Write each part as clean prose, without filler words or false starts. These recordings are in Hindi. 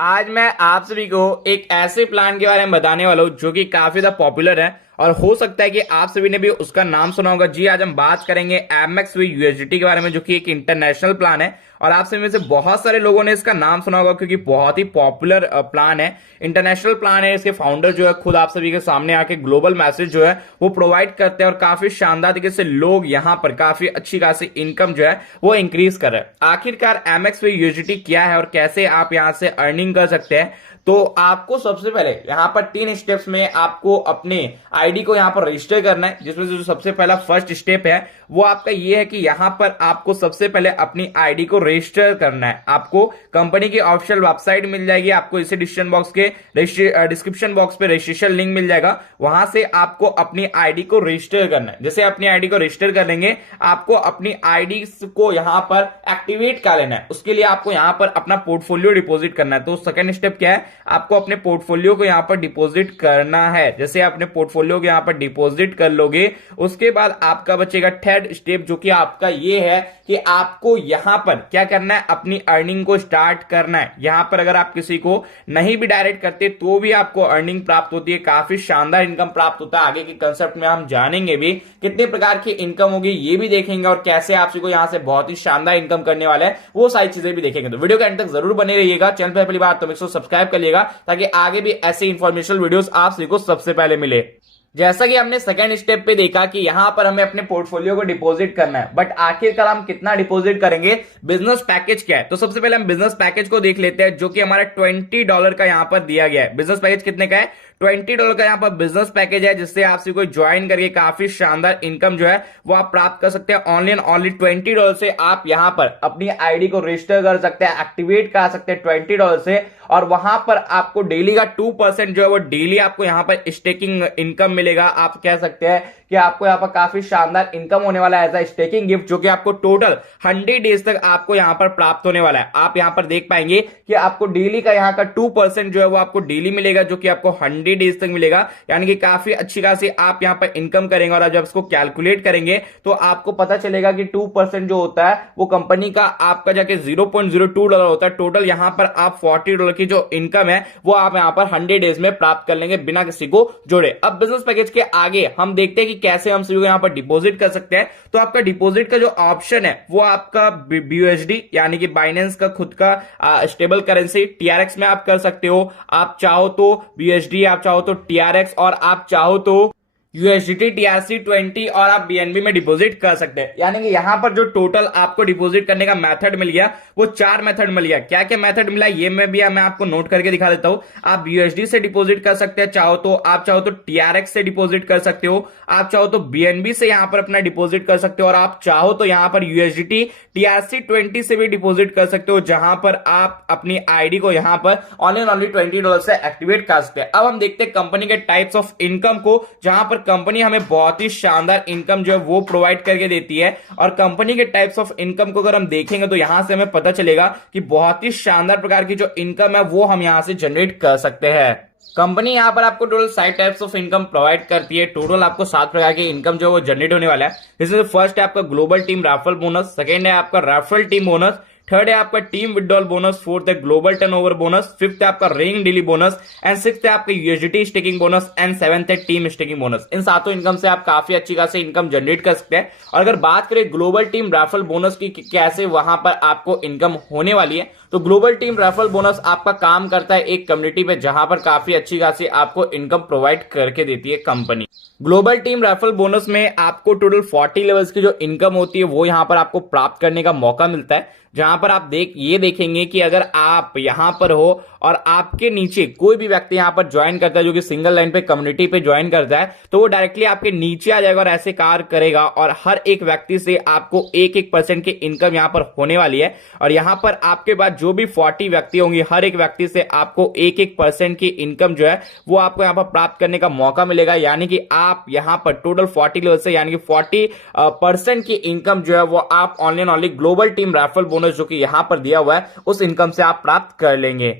आज मैं आप सभी को एक ऐसे प्लान के बारे में बताने वाला हूं जो कि काफी ज्यादा पॉपुलर है और हो सकता है कि आप सभी ने भी उसका नाम सुना होगा। जी, आज हम बात करेंगे एमएक्स वी यूएसडीटी के बारे में, जो कि एक इंटरनेशनल प्लान है और आप सभी में से बहुत सारे लोगों ने इसका नाम सुना होगा क्योंकि बहुत ही पॉपुलर प्लान है, इंटरनेशनल प्लान है। इसके फाउंडर जो है खुद आप सभी के सामने आके ग्लोबल मैसेज जो है वो प्रोवाइड करते हैं और काफी शानदार तरीके से लोग यहां पर काफी अच्छी खासी इनकम जो है वो इंक्रीज कर रहे हैं। आखिरकार एमएक्स वी यूएसडीटी क्या है और कैसे आप यहां से अर्निंग कर सकते हैं, तो आपको सबसे पहले यहां पर 3 स्टेप्स में आपको अपने आईडी को यहां पर रजिस्टर करना है, जिसमें से जो सबसे पहला फर्स्ट स्टेप है वो आपका ये है कि यहां पर आपको सबसे पहले अपनी आईडी को रजिस्टर करना है। आपको कंपनी की ऑफिशियल वेबसाइट मिल जाएगी, आपको इसे डिस्क्रिप्शन बॉक्स पे रजिस्ट्रेशन लिंक मिल जाएगा, वहां से आपको अपनी आईडी को रजिस्टर करना है। जैसे अपनी आईडी को रजिस्टर कर लेंगे, आपको अपनी आईडी को यहां पर एक्टिवेट कर लेना है। उसके लिए आपको यहां पर अपना पोर्टफोलियो डिपॉजिट करना है। तो सेकंड स्टेप क्या है, आपको अपने पोर्टफोलियो को यहां पर डिपॉजिट करना है। जैसे अपने पोर्टफोलियो को यहां पर डिपॉजिट कर लोगे, उसके बाद आपका बचेगा थर्ड स्टेप, जो कि आपका ये है कि आपको यहां पर क्या करना है, अपनी अर्निंग को स्टार्ट करना है। यहां पर अगर आप किसी को नहीं भी डायरेक्ट करते तो भी आपको अर्निंग प्राप्त होती है, काफी शानदार इनकम प्राप्त होता है। आगे के कंसेप्ट में हम जानेंगे भी कितने प्रकार की इनकम होगी, ये भी देखेंगे और कैसे आप को यहां से बहुत ही शानदार इनकम करने वाला है वो सारी चीजें भी देखेंगे। तो वीडियो के एंड तक जरूर बने रहिएगा। चैनल पर पहली बार तो इसको सब्सक्राइब कर लीजिएगा ताकि आगे भी ऐसे इंफॉर्मेशनल वीडियोस आप सभी को सबसे पहले मिले। जैसा कि हमने सेकंड स्टेप पे देखा कि यहां पर हमें अपने पोर्टफोलियो को डिपॉजिट करना है, बट आखिरकार हम कितना डिपॉजिट करेंगे, बिजनेस पैकेज क्या है। तो सबसे पहले हम बिजनेस पैकेज को देख लेते हैं, जो कि हमारा $20 का यहां पर दिया गया है। बिजनेस पैकेज कितने का है, $20 का यहां पर बिजनेस पैकेज है, जिससे आप सभी को ज्वाइन करके काफी शानदार इनकम जो है वो आप प्राप्त कर सकते हैं। ऑनली एंड ऑनली $20 से आप यहां पर अपनी आईडी को रजिस्टर कर सकते हैं, एक्टिवेट कर सकते हैं $20 से, और वहां पर आपको डेली का 2% जो है वो डेली आपको यहां पर स्टेकिंग इनकम मिलेगा। आप कह सकते हैं कि आपको यहां पर काफी शानदार इनकम होने वाला है एज अ स्टेकिंग गिफ्ट, जो कि आपको टोटल 100 डेज तक आपको यहां पर प्राप्त होने वाला है। आप यहां पर देख पाएंगे कि आपको डेली का यहां का 2% जो है वो आपको डेली मिलेगा, जो कि आपको 100 डेज तक मिलेगा। यानी कि काफी अच्छी खासी आप यहां पर इनकम करेंगे और जब इसको कैलकुलेट करेंगे तो आपको पता चलेगा कि 2% जो होता है वो कंपनी का आपका जाके $0.02 होता है। टोटल यहां पर आप $40 की जो इनकम है वो आप यहां पर 100 डेज में प्राप्त कर लेंगे बिना किसी को जोड़े। अब बिजनेस पैकेज के आगे हम देखते हैं कि कैसे हम सभी को यहां पर डिपॉजिट कर सकते हैं। तो आपका डिपॉजिट का जो ऑप्शन है वो आपका BUSD यानी कि बाइनेंस का खुद का स्टेबल करेंसी TRX में आप कर सकते हो। आप चाहो तो BUSD, आप चाहो तो TRX, और आप चाहो तो USDT TRC20 और आप BNB में डिपॉजिट कर सकते हैं। यानी कि यहां पर जो टोटल आपको डिपॉजिट करने का मेथड मिल गया वो 4 मेथड मिल गया। क्या क्या मेथड मिला ये मैं आपको नोट करके दिखा देता हूं। आप USD से डिपॉजिट कर सकते हैं, चाहो तो आप चाहो तो TRX से डिपॉजिट कर सकते हो, आप चाहो तो BNB से यहां पर अपना डिपॉजिट कर सकते हो, और आप चाहो तो यहां पर USDT TRC20 से भी डिपॉजिट कर सकते हो, जहां पर आप अपनी आईडी को यहां पर ऑनली $20 से एक्टिवेट कर सकते हैं। अब हम देखते हैं कंपनी के टाइप्स ऑफ इनकम को, जहां पर कंपनी हमें बहुत ही शानदार इनकम जो है वो प्रोवाइड करके देती है। और कंपनी के टाइप्स ऑफ इनकम को अगर हम देखेंगे तो यहां से हमें पता चलेगा कि बहुत ही शानदार प्रकार की जो इनकम है वो हम यहां से जनरेट कर सकते हैं। कंपनी यहां पर आपको total 7 types of income provide करती है। टोटल आपको 7 प्रकार की इनकम जो है वो जनरेट होने वाला है। इसमें फर्स्ट है आपका global team referral bonus, second है आपका रेफरल टीम बोनस, थर्ड है आपका टीम विड्रॉल बोनस, फोर्थ है ग्लोबल टर्नओवर बोनस, फिफ्थ है आपका ring daily bonus, and sixth है आपका USDT staking bonus, and seventh है टीम स्टेकिंग बोनस। इन सातों इनकम से आप काफी अच्छी खासी इनकम जनरेट कर सकते हैं। और अगर बात करें ग्लोबल टीम रेफरल बोनस की कैसे वहां पर आपको इनकम होने वाली है, तो ग्लोबल टीम रेफरल बोनस आपका काम करता है एक कम्युनिटी पे जहां पर काफी अच्छी खासी आपको इनकम प्रोवाइड करके देती है company. Global team referral bonus में आपको टोटल 40 लेवल्स की जो इनकम होती है वो यहां पर आपको प्राप्त करने का मौका मिलता है, जहां पर आप ये देखेंगे कि अगर आप यहां पर हो और आपके नीचे कोई भी व्यक्ति यहां पर ज्वाइन करता है जो कि सिंगल लाइन पे कम्युनिटी पे ज्वाइन करता है, तो वो डायरेक्टली आपके नीचे आ जाएगा और ऐसे कार्य करेगा, और हर एक व्यक्ति से आपको 1% की इनकम यहां पर होने वाली है। और यहां पर आपके बाद जो भी 40 व्यक्ति होंगे, हर एक व्यक्ति से आपको 1% की इनकम जो है वो आपको यहां पर प्राप्त करने का मौका मिलेगा। यानी कि आप यहां पर टोटल 40 लेवल से यानी कि 40% की इनकम जो है वो आप only global team referral bonus जो कि यहां पर दिया हुआ है उस इनकम से आप प्राप्त कर लेंगे।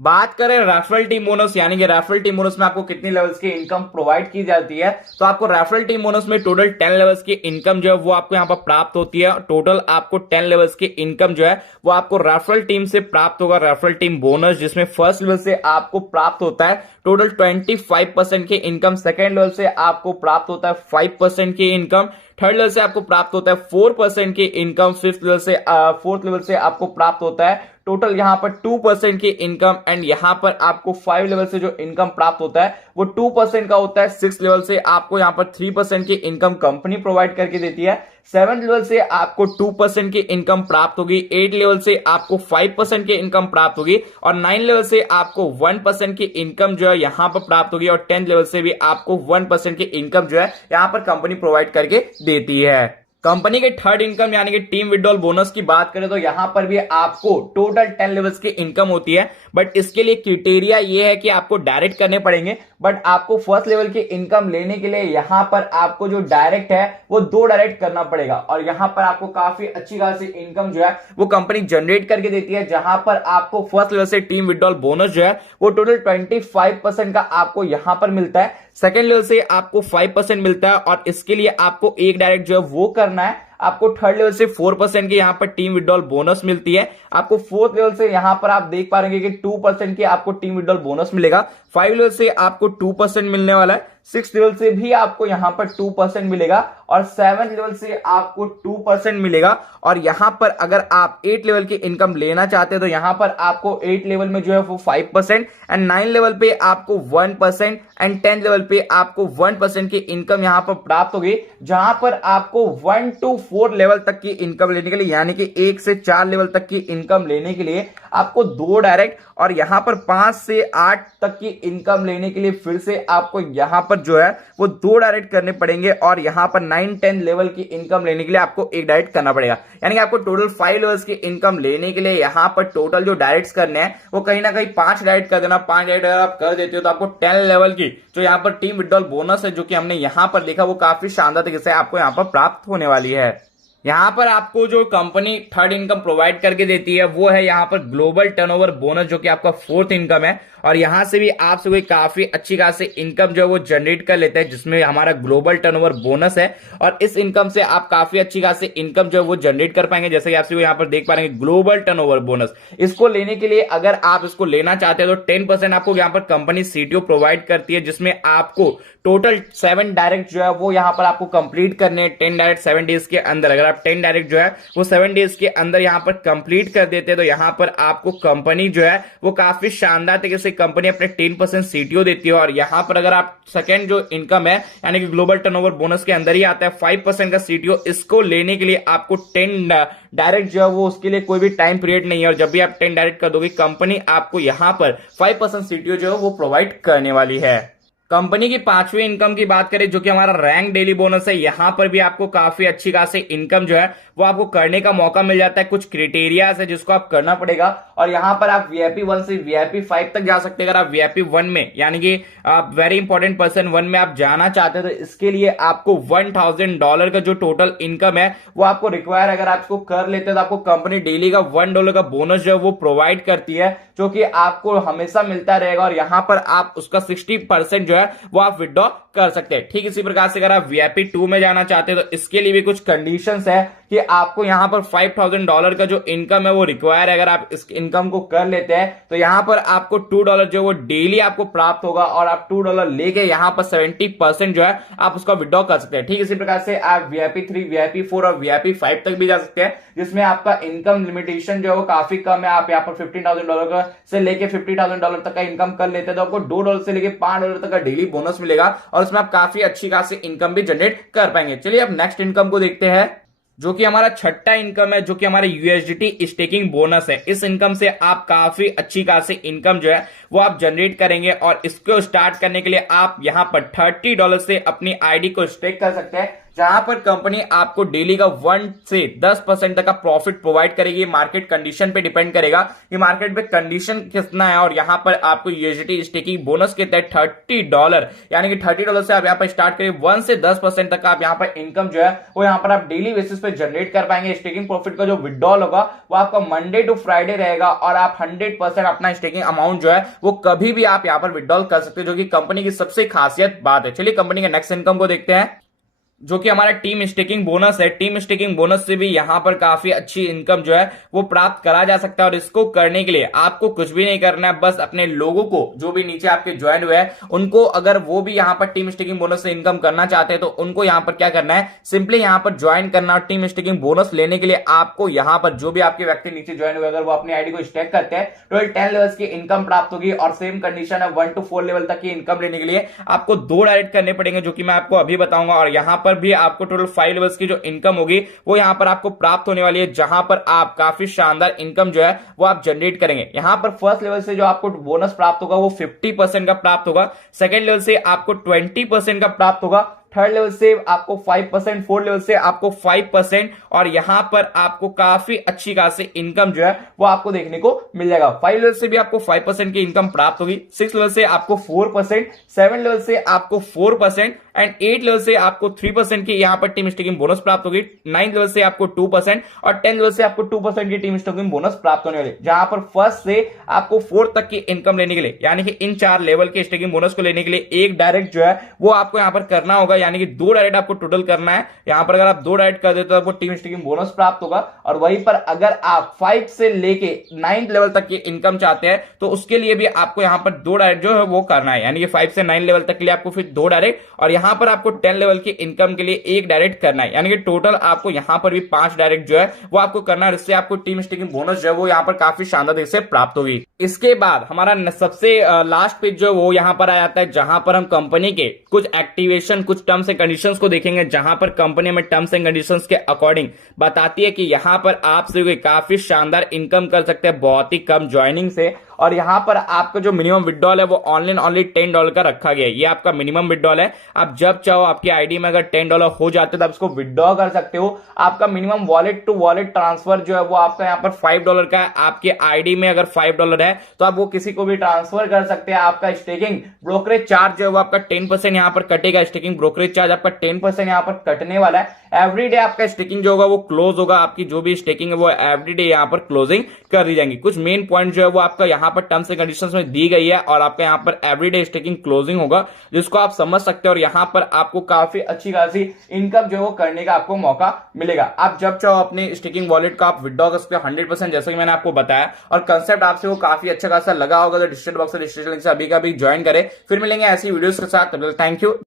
बात करें रेफरल टीम बोनस, यानी कि रेफरल टीम बोनस में आपको कितनी लेवल्स की इनकम प्रोवाइड की जाती है, तो आपको रेफरल टीम बोनस में टोटल 10 लेवल्स की इनकम जो है वो आपको यहां पर प्राप्त होती है। टोटल आपको 10 लेवल्स की इनकम जो है वो आपको रेफरल टीम से प्राप्त होगा, रेफरल टीम बोनस, जिसमें फर्स्ट लेवल से आपको प्राप्त होता है टोटल 25% की इनकम, सेकेंड लेवल से आपको प्राप्त होता है 5% की इनकम, थर्ड लेवल से आपको प्राप्त होता है 4% की इनकम, फोर्थ लेवल से आपको प्राप्त होता है टोटल यहां पर 2% की इनकम, एंड यहां पर आपको 5 लेवल से जो इनकम प्राप्त होता है वो 2% का होता है। 6 लेवल से आपको यहां पर 3% की इनकम कंपनी प्रोवाइड करके देती है। 7 लेवल से आपको 2% की इनकम प्राप्त होगी। 8 लेवल से आपको 5% की इनकम प्राप्त होगी और 9 लेवल से आपको 1% की इनकम जो है यहां पर प्राप्त होगी और 10 लेवल से भी आपको 1% की इनकम जो है यहां पर कंपनी प्रोवाइड करके देती है। कंपनी के थर्ड इनकम यानी कि टीम विड्रॉल बोनस की बात करें तो यहां पर भी आपको टोटल 10 लेवल्स की इनकम होती है, बट इसके लिए क्राइटेरिया ये है कि आपको डायरेक्ट करने पड़ेंगे। बट आपको फर्स्ट लेवल की इनकम लेने के लिए यहां पर आपको जो डायरेक्ट है वो 2 डायरेक्ट करना पड़ेगा और यहां पर आपको काफी अच्छी खासी इनकम जो है वो कंपनी जनरेट करके देती है, जहां पर आपको फर्स्ट लेवल से टीम विड्रॉल बोनस जो है वो टोटल 25% का आपको यहां पर मिलता है। सेकेंड लेवल से आपको 5% मिलता है और इसके लिए आपको एक डायरेक्ट जो है वो करना है। आपको थर्ड लेवल से 4% की यहां पर टीम विड्रॉल बोनस मिलती है। आपको फोर्थ लेवल से यहां पर आप देख पा रहे हैं कि 2% की आपको टीम विड्रॉल बोनस मिलेगा। 5 लेवल से आपको 2% मिलने वाला है। 6 लेवल से भी आपको यहां पर 2% मिलेगा और 7 लेवल से आपको 2% मिलेगा। और यहां पर अगर आप 8 लेवल की इनकम लेना चाहते हैं तो यहां पर आपको 8 लेवल में जो है वो 5% एंड 9 लेवल पे आपको 1% एंड 10 लेवल पे आपको 1% की इनकम यहां पर प्राप्त होगी, जहां पर आपको 1 to 4 लेवल तक की इनकम लेने के लिए यानी कि 1 से 4 लेवल तक की इनकम लेने के लिए आपको 2 डायरेक्ट और यहां पर 5 से 8 तक की इनकम लेने के लिए फिर से आपको यहां पर जो है वो 2 डायरेक्ट करने पड़ेंगे और यहां पर 9-10 लेवल की इनकम लेने के लिए आपको एक डायरेक्ट करना पड़ेगा। यानी कि आपको टोटल 5 लेवल्स की इनकम लेने के लिए यहां पर टोटल जो डायरेक्ट्स करने हैं वो कहीं ना कहीं 5 डायरेक्ट कर देना। 5 डायरेक्ट अगर आप कर देते हो तो आपको 10 लेवल की जो यहां पर टीम विड्रॉल बोनस है जो कि हमने यहां पर लिखा वो काफी शानदार तरीके से आपको यहां पर प्राप्त होने वाली है। यहां पर आपको जो कंपनी थर्ड इनकम प्रोवाइड करके देती है वो है यहां पर ग्लोबल टर्नओवर बोनस, जो कि आपका फोर्थ इनकम है और यहां से भी आपसे कोई काफी अच्छी खासी इनकम जो है वो जनरेट कर लेते हैं, जिसमें हमारा ग्लोबल टर्नओवर बोनस है और इस इनकम से आप काफी अच्छी खासी इनकम जो है वो जनरेट कर पाएंगे। जैसे कि आपसे यहां पर देख पा रहे हैं ग्लोबल टर्नओवर बोनस, इसको लेने के लिए अगर आप इसको लेना चाहते हैं तो 10% आपको यहां पर कंपनी सीटीओ प्रोवाइड करती है, जिसमें आपको टोटल 7 डायरेक्ट जो है वो यहां पर आपको कंप्लीट करने हैं 10 डायरेक्ट 7 डेज के अंदर। अगर आप 10 डायरेक्ट जो है वो 7 डेज के अंदर यहां पर कंप्लीट कर देते हैं तो यहां पर आपको कंपनी जो है वो काफी शानदार तरीके से कंपनी अपने 10% सीटीओ देती है। और यहां पर अगर आप सेकेंड जो इनकम है यानी कि ग्लोबल टर्नओवर बोनस के अंदर ही आता है 5% का सीटीओ, इसको लेने के लिए आपको 10 डायरेक्ट जो है वो उसके लिए कोई भी टाइम पीरियड नहीं है और जब भी आप 10 डायरेक्ट कर दोगे कंपनी आपको यहां पर 5% सीटीओ जो है वो प्रोवाइड करने वाली है। कंपनी की 5वीं इनकम की बात करें जो कि हमारा रैंक डेली बोनस है, यहां पर भी आपको काफी अच्छी खासी इनकम जो है वो आपको करने का मौका मिल जाता है। कुछ क्राइटेरियाज है जिसको आप करना पड़ेगा और यहां पर आप वीआईपी 1 से वीआईपी 5 तक जा सकते हैं। अगर आप वीआईपी 1 में यानी कि आप वेरी इंपॉर्टेंट पर्सन 1 में आप जाना चाहते हैं तो इसके लिए आपको $1000 का जो टोटल इनकम है वो आपको रिक्वायर, अगर आप इसको कर लेते हैं तो आपको कंपनी डेली का $1 का बोनस जो है वो प्रोवाइड करती है, जो कि आपको हमेशा मिलता रहेगा और यहां पर आप उसका 60% जो है वो आप विड्रॉ कर सकते हैं। ठीक इसी प्रकार से अगर आप वीआईपी 2 में जाना चाहते हैं तो इसके लिए भी कुछ कंडीशंस है कि आपको यहां पर $5000 का जो इनकम है वो रिक्वायर है। अगर आप इस इनकम को कर लेते हैं तो यहां पर आपको $2 जो वो डेली आपको प्राप्त होगा और आप $2 लेके यहां पर 70% जो है आप उसका विड्रॉ कर सकते हैं। ठीक इसी प्रकार से आप वीआईपी 3, वीआईपी 4 और वीआईपी 5 तक भी जा सकते हैं, जिसमें आपका इनकम लिमिटेशन जो है वो काफी कम है। आप यहाँ पर $15,000 से लेके $50,000 तक का इनकम कर लेते हैं तो आपको $2 से लेके $5 तक का डेली बोनस मिलेगा और उसमें आप काफी अच्छी खासी इनकम भी जनरेट कर पाएंगे। चलिए अब नेक्स्ट इनकम को देखते हैं जो कि हमारा छठा इनकम है, जो कि हमारे यूएसडीटी स्टेकिंग बोनस है। इस इनकम से आप काफी अच्छी खासी इनकम जो है वो आप जनरेट करेंगे और इसको स्टार्ट करने के लिए आप यहां पर $30 से अपनी आईडी को स्टेक कर सकते हैं। जहां पर कंपनी आपको डेली का 1 से 10% तक का प्रॉफिट प्रोवाइड करेगी। मार्केट कंडीशन पे डिपेंड करेगा कि मार्केट पे कंडीशन कितना है, और यहां पर आपको यूएसडीटी स्टेकिंग बोनस के तहत $30 यानी कि $30 से आप यहां पर स्टार्ट करिए 1 से 10% तक का आप यहां पर इनकम जो है वो यहां पर आप डेली बेसिस पे जनरेट कर पाएंगे। स्टेकिंग प्रॉफिट का जो विड्रॉल होगा वो आपका मंडे टू फ्राइडे रहेगा, और आप 100% अपना स्टेकिंग अमाउंट जो है वो कभी भी आप यहां पर विड्रॉल कर सकते हैं, जो कि कंपनी की सबसे खासियत बात है। चलिए कंपनी के नेक्स्ट इनकम को देखते हैं, जो कि हमारा टीम स्टेकिंग बोनस है। टीम स्टेकिंग बोनस से भी यहां पर काफी अच्छी इनकम जो है वो प्राप्त करा जा सकता है, और इसको करने के लिए आपको कुछ भी नहीं करना है, बस अपने लोगों को जो भी नीचे आपके ज्वाइन हुए हैं उनको, अगर वो भी यहां पर टीम स्टेकिंग बोनस से इनकम करना चाहते हैं तो उनको यहां पर क्या करना है, सिंपली यहां पर ज्वाइन करना। और टीम स्टेकिंग बोनस लेने के लिए आपको यहां पर जो भी आपके व्यक्ति नीचे ज्वाइन हुए अगर वो अपनी आईडी को स्टेक करते हैं तो 10 लेवल्स की इनकम प्राप्त होगी। और सेम कंडीशन है 1 to 4 लेवल तक की इनकम लेने के लिए आपको 2 डायरेक्ट करने पड़ेंगे, जो कि मैं आपको अभी बताऊंगा। और यहां पर भी आपको टोटल 5 लेवल्स की जो इनकम होगी वो यहां पर आपको प्राप्त होने वाली है, जहां पर आप काफी शानदार इनकम जो है वो आप जनरेट करेंगे। यहां पर फर्स्ट लेवल से जो आपको बोनस प्राप्त होगा वो 50% का प्राप्त होगा, सेकेंड लेवल से आपको 20% का प्राप्त होगा, थर्ड लेवल से आपको 5%, फोर्थ लेवल से आपको 5%, और यहां पर आपको काफी अच्छी खासी इनकम जो है वो आपको देखने को मिल जाएगा। 5 लेवल से भी आपको 5% की इनकम प्राप्त होगी, 6 लेवल से आपको 4%, 7 लेवल से आपको 4%, एंड 8 लेवल से आपको 3% की यहां पर टीम स्टेकिंग बोनस प्राप्त होगी, 9 लेवल से आपको 2%, और 10 लेवल से आपको 2% की टीम स्टेकिंग बोनस प्राप्त होने वाली, जहां पर फर्स्ट से आपको 4 तक की इनकम लेने के लिए, यानी कि इन 4 लेवल के स्टेकिंग बोनस को लेने के लिए एक डायरेक्ट जो है वो आपको यहां पर करना होगा, यानी कि 2 डायरेक्ट आपको टोटल करना है। यहां पर अगर आप 2 डायरेक्ट कर देते तो आपको टीम स्टेकिंग बोनस प्राप्त होगा, और वहीं पर अगर आप 5 से लेके 9 लेवल तक की इनकम चाहते हैं तो उसके लिए भी आपको यहां पर 2 डायरेक्ट जो है वो करना है, यानी कि 5 से 9 लेवल तक के लिए आपको फिर 2 डायरेक्ट, और यहां पर आपको 10 लेवल की इनकम के लिए एक डायरेक्ट करना है, यानी कि टोटल आपको यहां पर भी 5 डायरेक्ट जो है वो आपको करना है। इससे आपको टीम स्टेकिंग बोनस जो है वो यहां पर काफी शानदार इससे प्राप्त होगी। इसके बाद हमारा सबसे लास्ट पेज जो है वो यहां पर आ जाता है, जहां पर हम कंपनी के कुछ एक्टिवेशन, कुछ टर्म्स एंड कंडीशंस को देखेंगे, जहां पर कंपनी में टर्म्स एंड कंडीशंस के अकॉर्डिंग बताती है कि यहां पर आप से काफी शानदार इनकम कर सकते हैं बहुत ही कम ज्वाइनिंग से। और यहां पर आपका जो मिनिमम विड्रॉल है वो ऑनलाइन ओनली $10 का रखा गया है। ये आपका मिनिमम विड्रॉल है, आप जब चाहो आपकी आईडी में अगर $10 हो जाते तो आप इसको विड्रॉ कर सकते हो। आपका minimum wallet to wallet transfer जो है वो आपका यहाँ पर $5 का है। आपकी आईडी में अगर $5 है तो आप वो किसी को भी ट्रांसफर कर सकते हैं। आपका स्टेकिंग ब्रोकरेज चार्ज जो है वो आपका 10% यहाँ पर कटेगा। स्टेकिंग ब्रोकरेज चार्ज आपका 10% यहाँ पर कटने वाला है। एवरीडे आपका स्टेकिंग जो होगा वो क्लोज होगा, आपकी जो भी स्टेकिंग है वो एवरीडे यहाँ पर क्लोजिंग कर दी जाएंगी। कुछ मेन पॉइंट जो है वो आपका यहाँ पर टर्म्स एंड कंडीशंस में दी गई है, और आपका यहाँ पर एवरीडे स्टेकिंग क्लोजिंग होगा, जिसको आप समझ सकते हैं। और यहाँ पर आपको काफी अच्छी खासी इनकम जो है वो करने का आपको मौका मिलेगा। आप जब चाहो अपने स्टेकिंग वॉलेट का आप विड्रॉ कर सकते हो 100%, जैसे कि मैंने आपको बताया। और कंसेप्ट आपसे वो काफी अच्छा खासा लगा होगा तो डिस्क्रिप्शन बॉक्स से रजिस्ट्रेशन लिंक से अभी का भी ज्वाइन करें। फिर मिलेंगे ऐसी वीडियोस के साथ। Thank you.